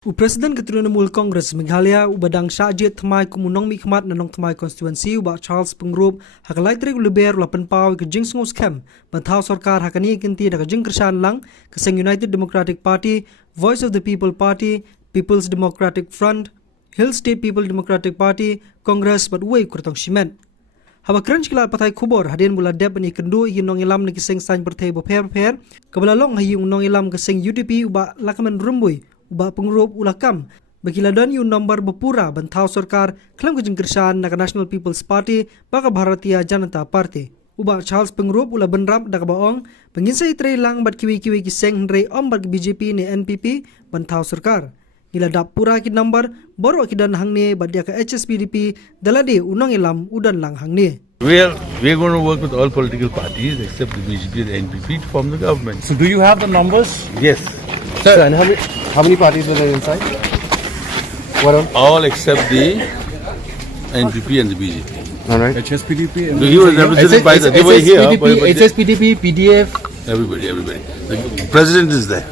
Presiden Keturunan Kongres Meghalaya ubadang syajit thamai kumunong mikmat nanong thamai konstituensi ubak Charles Pengrup hakalai trik uleber ulapan pau ke jing sungus kem bantau sarkar hakani kinti dak jing kersan lang keseng United Democratic Party, Voice of the People Party, People's Democratic Front, Hill State People Democratic Party, Kongres bat uai kurtong simen. Hawa keren sekala patai kubor hadin mula dep ni kendu nong ilam ni keseng sain bertei boper kebelalong hayi nong ilam keseng UDP ubak lakaman rumbui ubak Pengrup ulakam bagiladan yu nomor berpura bantau sarkar kelam kejeng kersan nak National People's Party baka Bharatiya Janata Party ubak Charles Pengrup ula benrap dak baong penginsai trei lang bat kiwi kiseng hendrei om bat BJP ni NPP bantau sarkar gila dap pura ki nomor baru akidan hangne bat dia ke HSPDP daladi unang ilam udan lang hangne. We're going to work with all political parties except the BJP and the NPP to form the government. So do you have the numbers? Yes. Sir, and how many parties are there inside? What else? All except the NPP and the BJP. All right. HSPDP. So he was represented by the, they were here. HSPDP, PDF. Everybody. The president is there.